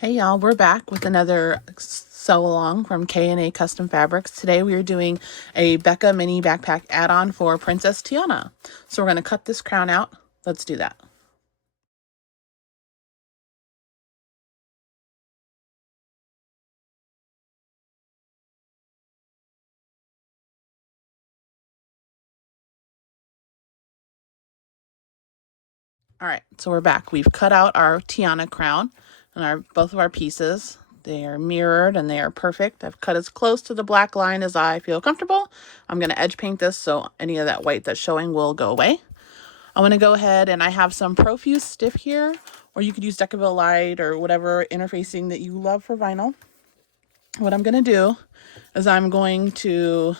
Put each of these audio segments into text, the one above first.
Hey y'all, we're back with another sew along from K&A Custom Fabrics. Today we are doing a Becca mini backpack add-on for Princess Tiana. So we're going to cut this crown out. Let's do that. All right, so we're back. We've cut out our Tiana crown and both of our pieces. They are mirrored and they are perfect. I've cut as close to the black line as I feel comfortable. I'm going to edge paint this so any of that white that's showing will go away. I'm going to go ahead and I have some Profuse Stiff here, or you could use Decaville Light or whatever interfacing that you love for vinyl. What I'm going to do is I'm going to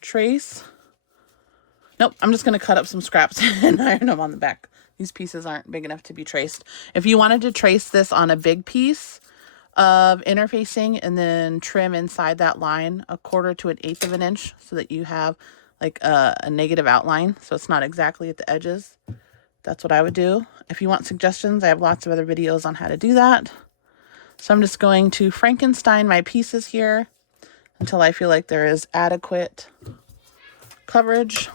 trace. Nope, I'm just going to cut up some scraps and iron them on the back. These pieces aren't big enough to be traced. If you wanted to trace this on a big piece of interfacing and then trim inside that line 1/4 to 1/8 of an inch so that you have like a negative outline so it's not exactly at the edges, that's what I would do. If you want suggestions, I have lots of other videos on how to do that. So I'm just going to Frankenstein my pieces here until I feel like there is adequate coverage.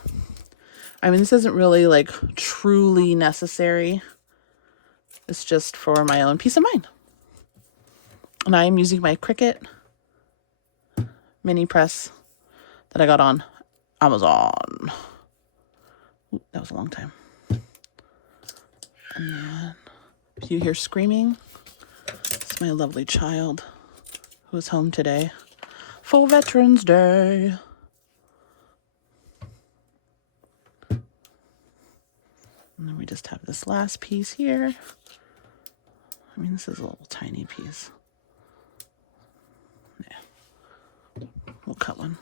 I mean, this isn't really like truly necessary. It's just for my own peace of mind. And I am using my Cricut mini press that I got on Amazon. Ooh, that was a long time. And then if you hear screaming, it's my lovely child who is home today for Veterans Day. And then we just have this last piece here. I mean, this is a little tiny piece. Yeah, we'll cut one.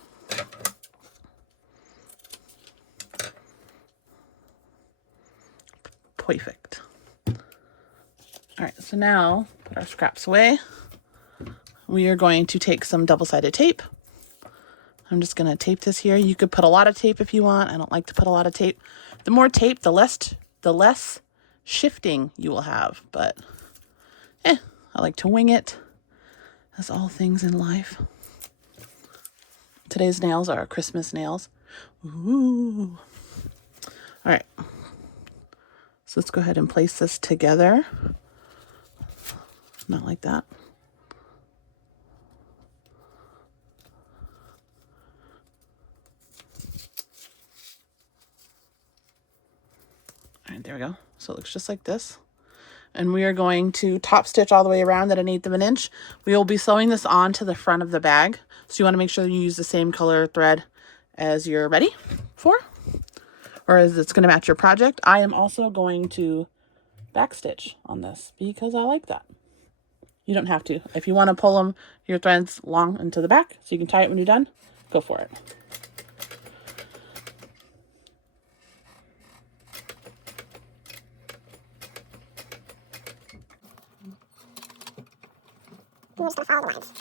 Perfect. All right, so now put our scraps away. We are going to take some double-sided tape. I'm just going to tape this here. You could put a lot of tape if you want. I don't like to put a lot of tape. The more tape, the less shifting you will have. But I like to wing it, as all things in life. Today's nails are Christmas nails. Ooh. All right. So let's go ahead and place this together. Not like that. All right, there we go. So it looks just like this. And we are going to top stitch all the way around at 1/8 of an inch. We will be sewing this onto the front of the bag. So you want to make sure you use the same color thread as you're ready for, or as it's going to match your project. I am also going to backstitch on this because I like that. You don't have to. If you want to pull your threads long into the back so you can tie it when you're done, go for it. You're just going to follow the lines.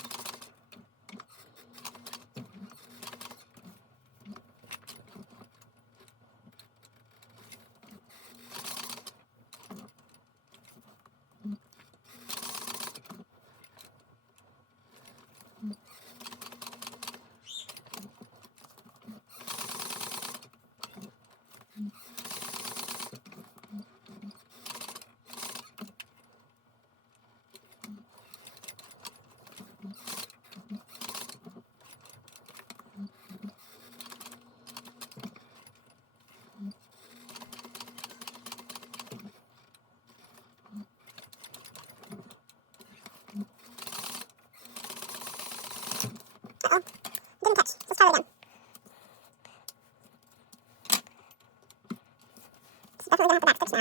Uh-oh. Didn't catch. Let's try it again. It's definitely going to have to backstitch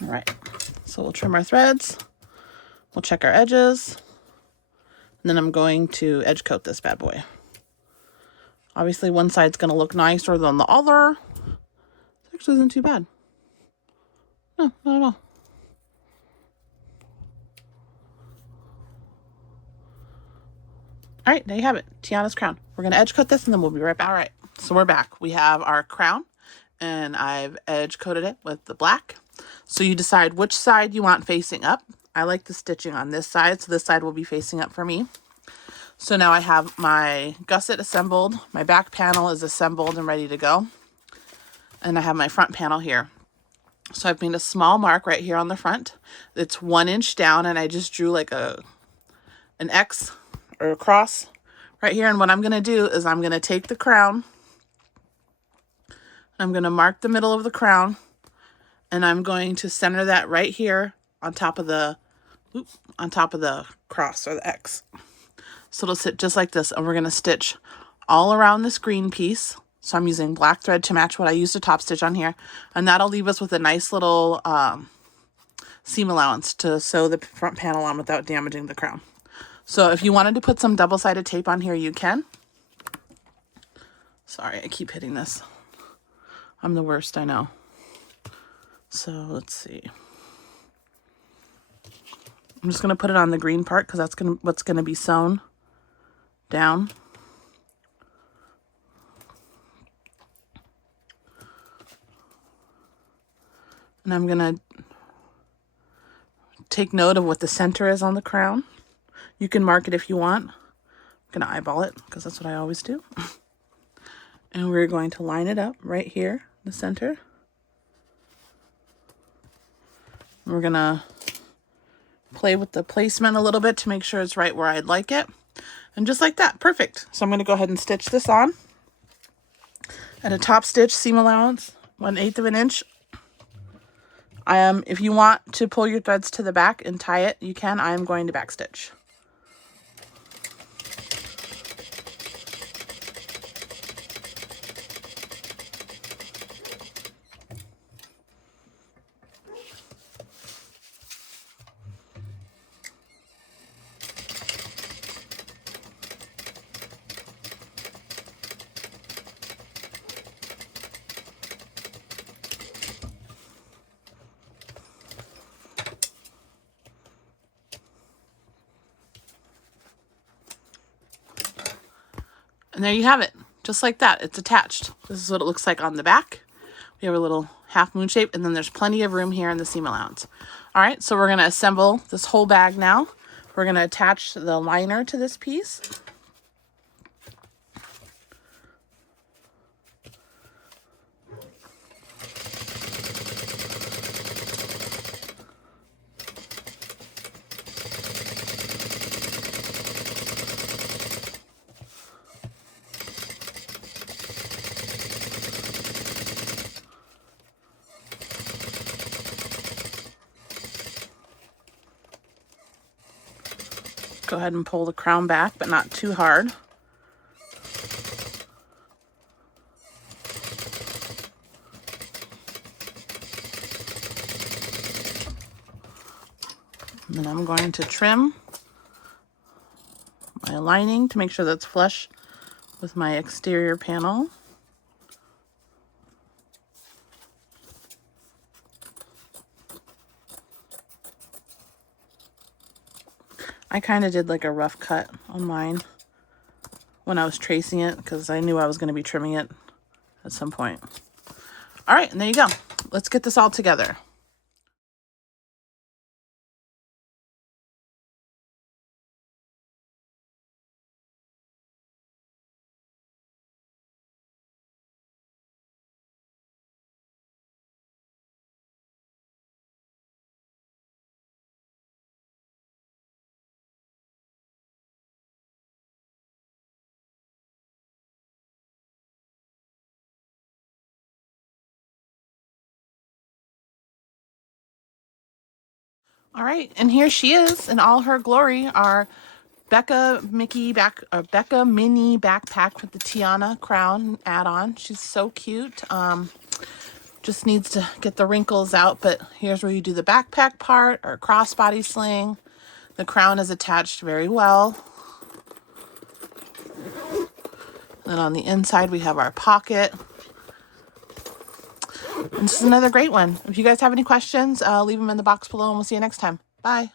now. All right. So we'll trim our threads. We'll check our edges. And then I'm going to edge coat this bad boy. Obviously, one side's going to look nicer than the other. It actually isn't too bad. No, not at all. All right, there you have it. Tiana's crown. We're going to edge coat this and then we'll be right back. All right, so we're back. We have our crown and I've edge coated it with the black. So you decide which side you want facing up. I like the stitching on this side, so this side will be facing up for me. So now I have my gusset assembled, my back panel is assembled and ready to go, and I have my front panel here. So I've made a small mark right here on the front. It's 1 inch down, and I just drew like an X or a cross right here. And what I'm going to do is I'm going to take the crown, I'm going to mark the middle of the crown, and I'm going to center that right here on top of the cross or the X. So it'll sit just like this, and we're going to stitch all around this green piece. So I'm using black thread to match what I used to top stitch on here, and that'll leave us with a nice little seam allowance to sew the front panel on without damaging the crown. So if you wanted to put some double-sided tape on here, you can. Sorry, I keep hitting this. I'm the worst, I know. So let's see. I'm just going to put it on the green part because that's what's going to be sewn down. And I'm going to take note of what the center is on the crown. You can mark it if you want. I'm going to eyeball it because that's what I always do. And we're going to line it up right here, the center. We're going to play with the placement a little bit to make sure it's right where I'd like it. And just like that, perfect. So I'm going to go ahead and stitch this on at a top stitch seam allowance, 1/8 of an inch. If you want to pull your threads to the back and tie it, you can. I am going to back stitch. And there you have it. Just like that. It's attached. This is what it looks like on the back. We have a little half moon shape, and then there's plenty of room here in the seam allowance. All right, so we're going to assemble this whole bag now. We're going to attach the liner to this piece. Go ahead and pull the crown back, but not too hard. And then I'm going to trim my lining to make sure that's flush with my exterior panel. I kind of did like a rough cut on mine when I was tracing it because I knew I was going to be trimming it at some point. All right, and there you go. Let's get this all together. All right, and here she is in all her glory, our Becca Mini backpack with the Tiana crown add-on. She's so cute. Just needs to get the wrinkles out, but here's where you do the backpack part or crossbody sling. The crown is attached very well. Then on the inside we have our pocket. And this is another great one. If you guys have any questions, leave them in the box below, and we'll see you next time. Bye.